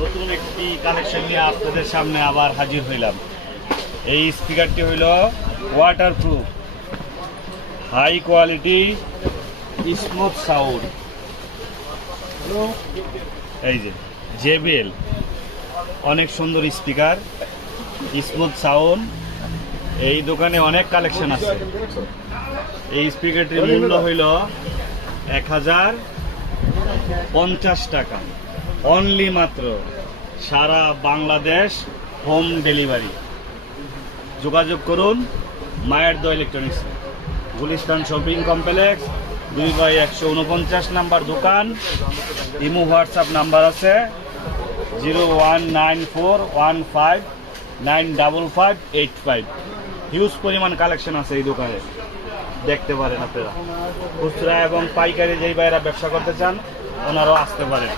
নতুন একটি কালেকশন নিয়ে আপনাদের সামনে আবার হাজির হইলাম। এই স্পিকারটি হইল water proof high quality smooth sound এই যে জেবিএল অনেক সুন্দর স্পিকার স্মুথ সাউন্ড এই দোকানে অনেক কালেকশন আছে। এই স্পিকারটির মূল্য হইল এক হাজার পঞ্চাশ টাকা। অনলি মাত্র সারা বাংলাদেশ হোম ডেলিভারি যোগাযোগ করুন মায়ের দো ইলেকট্রনিক্স গুলিস্তান শপিং কমপ্লেক্স দুই বাই একশো উনপঞ্চাশ নাম্বার দোকান। ইমো হোয়াটসঅ্যাপ নাম্বার আছে zero one nine four one five nine double five eight five. Huge পরিমাণ কালেকশন আছে এই দোকানে। দেখতে পারেন আপনারা। খুচরা এবং পাইকারি যেই বাইরা ব্যবসা করতে চান ওনারাও আসতে পারেন।